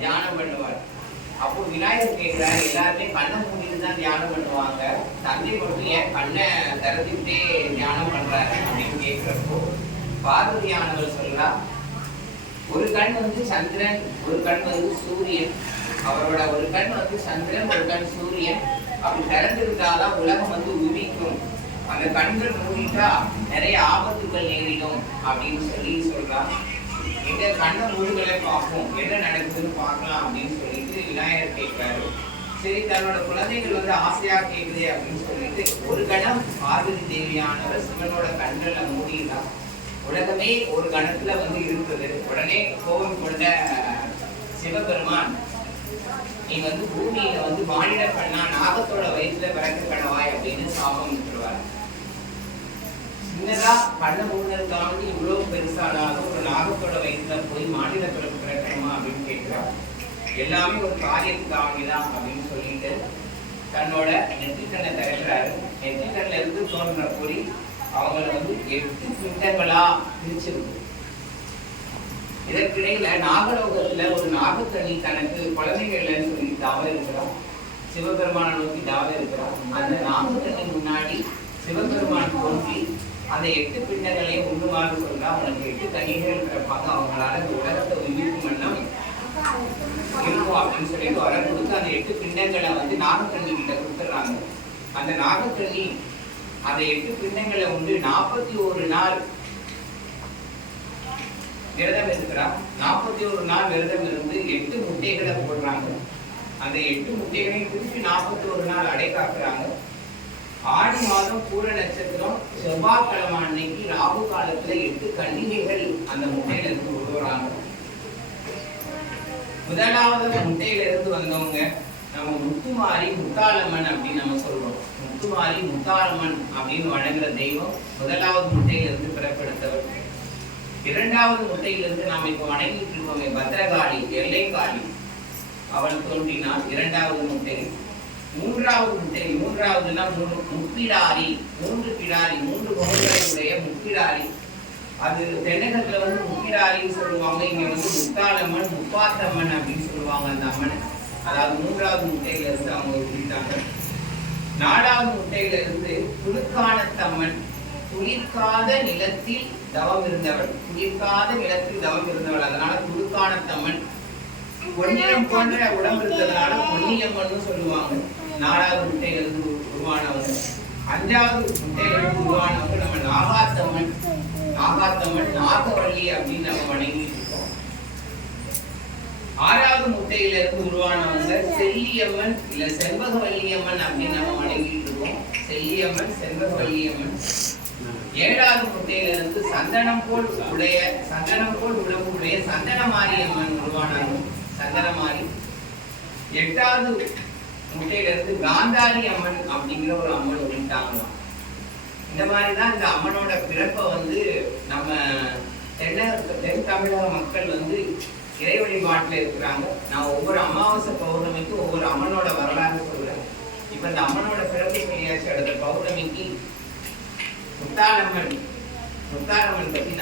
தியானம் பண்ணுவார். அப்போ விநாயகர் கேட்கிறார், எல்லாருமே கண்ணை மூடிட்டு தான் தியானம் பண்ணுவாங்க, தந்தை மட்டும் ஏன் கண்ணை திறந்துக்கிட்டே தியானம் பண்றாரு அப்படின்னு கேட்கிறப்போ பார்வதியானவர் சொல்றா, ஒரு கண் வந்து சந்திரன், ஒரு கண் வந்து சூரியன். அவரோட ஒரு கண் வந்து சந்திரன், ஒரு கண் சூரியன். அப்படி திறந்திருந்தாதான் உலகம் வந்து உதிக்கும். அந்த கண்கள் மூடிட்டா நிறைய ஆபத்துகள் நேரிடும் அப்படின்னு சொல்லி சொல்றான். எங்க கண்ணை மூடுகளை பார்ப்போம், என்ன நடக்குதுன்னு பார்க்கலாம் அப்படின்னு சொல்லிட்டு விநாயகர் கேட்கிறாரு. சரி, தன்னோட குழந்தைகள் வந்து ஆசையா கேட்குது அப்படின்னு சொல்லிட்டு ஒரு கணம் பார்வதி தேவியானவர் சிவனோட கண்களை மூடிதான். உலகமே ஒரு கணத்துல வந்து இருக்குது. உடனே கோபம் கொண்ட சிவபெருமான், நீ வந்து பூமியில வந்து மானிட பண்ணா நாகத்தோட வயிற்றுல பிறக்க கடவாய் அப்படின்னு சாபம் விட்டுருவார். சின்னதா கண்ண மூடுறதுக்காக இவ்வளவு பெருசானாலும் ஒரு நாகத்தோட வயிற்றுல போய் மாநில பிறப்பு பிறக்கணுமா அப்படின்னு கேட்கிறார். எல்லாமே ஒரு காரியத்துக்காகதான் அப்படின்னு சொல்லிட்டு தன்னோட நெற்றிக்கண்ணை திறக்கிறாரு. நெற்றிக்கண்ணில இருந்து தோன்ற பொறி அவங்களை வந்து 8 பிண்டங்களா பிரிச்சிருக்கு. இதற்கிடையில நாகலோகத்துல ஒரு நாகக்கண்ணி தனக்கு குழந்தைகள்லன்னு சொல்லி தாவ இருக்கிறான். சிவபெருமான நோக்கி தாவ இருக்கிறான். அந்த நாகக்கண்ணி முன்னாடி சிவபெருமான் தோன்றி அந்த 8 பிண்டங்களையும் உண்ணுமாறு சொல்றா. அவனுக்கு 8 கன்னிகள் பிறப்பாங்க, அவங்களால இந்த உலகத்தை உயிர்க்கும் வண்ணம் இருக்கும் அப்படின்னு சொல்லிட்டு வரம் கொடுத்து அந்த 8 பிண்டங்களை வந்து நாகக்கண்ணி கிட்ட கொடுத்துடுறாங்க. அந்த நாகக்கண்ணி அந்த 8 பிண்டங்களை உண்டு 41 நாள் விரதம் இருக்கிறார். 41 நாள் விரதம் இருந்து 8 முட்டைகளை போடுறாங்க. அந்த 8 முட்டைகளையும் திருப்பி 41 நாள் அடை காக்குறாங்க. ஆடி மாதம் பூர நட்சத்திரம் செவ்வாய்க்கிழமை அன்னைக்கு ராகு காலத்துல 8 கன்னிகைகள் அந்த முட்டையில இருந்து உருவாங்க. முதலாவது முட்டையில இருந்து வந்தவங்க நம்ம முத்துமாரி முத்தாளம்மன் அப்படின்னு நம்ம சொல்றோம். முத்துமாரி முத்தாளம்மன் அப்படின்னு வணங்குற தெய்வம் முதலாவது முட்டையில இருந்து பிறப்பெடுத்தவர். இரண்டாவது முட்டையிலிருந்து நாம் இப்ப வணங்கிட்டு இருக்கோமே பத்ரகாளி, எல்லைக்காளி, அவள் தோன்றினார் இரண்டாவது முட்டை. மூன்றாவது முட்டை, மூன்றாவதுனா முப்பிடாரி, 3 பிடாரி, 3 முகங்களை உடைய முப்பிடாரி. அது தென்னகத்துல வந்து முப்பிடாரின்னு சொல்லுவாங்க. இங்க வந்து முத்தாளம்மன், முப்பாத்தம்மன் அப்படின்னு சொல்லுவாங்க அந்த அம்மனை. அதாவது மூன்றாவது முட்டையில இருந்து அவங்க உருட்டாங்க. நாலாவது முட்டையில இருந்து துலுக்கானத்தம்மன், துளிர்க்காத நிலத்தில் தவம் இருந்தவள், துளிர்க்காத நிலத்தில் தவம் இருந்தவள், அதனால துலுக்கானத்தம்மன். பொன்னியம் போன்ற உடம்பு இருக்கிறதுனால பொன்னியம்மன் சொல்லுவாங்க. நாலாவது முட்டையில இருந்து உருவானவங்க. அஞ்சாவது முட்டையில இருந்து உருவானவங்க நம்ம நாகாத்தம்மன். நாகாத்தம்மன், நாகவள்ளி அப்படின்னு நம்ம வணங்கிட்டு இருக்கோம். ஆறாவது முட்டையில இருந்து உருவானவங்க செல்லியம்மன் இல்ல செண்பகவல்லியம்மன் அப்படின்னு நம்ம வணங்கிட்டு இருக்கோம். செல்லியம்மன், செண்பகவல்லியம்மன். ஏழாவது முட்டையில இருந்து சந்தனம் போல் உடம்பு உடைய சந்தனமாரியம்மன் உருவானாங்க. சந்தனமாரி. எட்டாவது முட்டையில இருந்து காந்தாரி அம்மன் அப்படிங்கிற ஒரு அம்மன் உருட்டாங்களாம். இந்த மாதிரிதான் இந்த அம்மனோட பிறப்பை வந்து நம்ம தென் தமிழக மக்கள் வந்து இறை வழிபாட்டுல இருக்கிறாங்க. நான் ஒவ்வொரு அமாவாசை பௌர்ணமிக்கும் ஒவ்வொரு அம்மனோட வரலாறு சொல்றேன். இப்ப இந்த அம்மனோட பிறப்பை கிடையாச்சு. அடுத்த பௌர்ணமிக்கு முத்தாளம்மன் பத்தி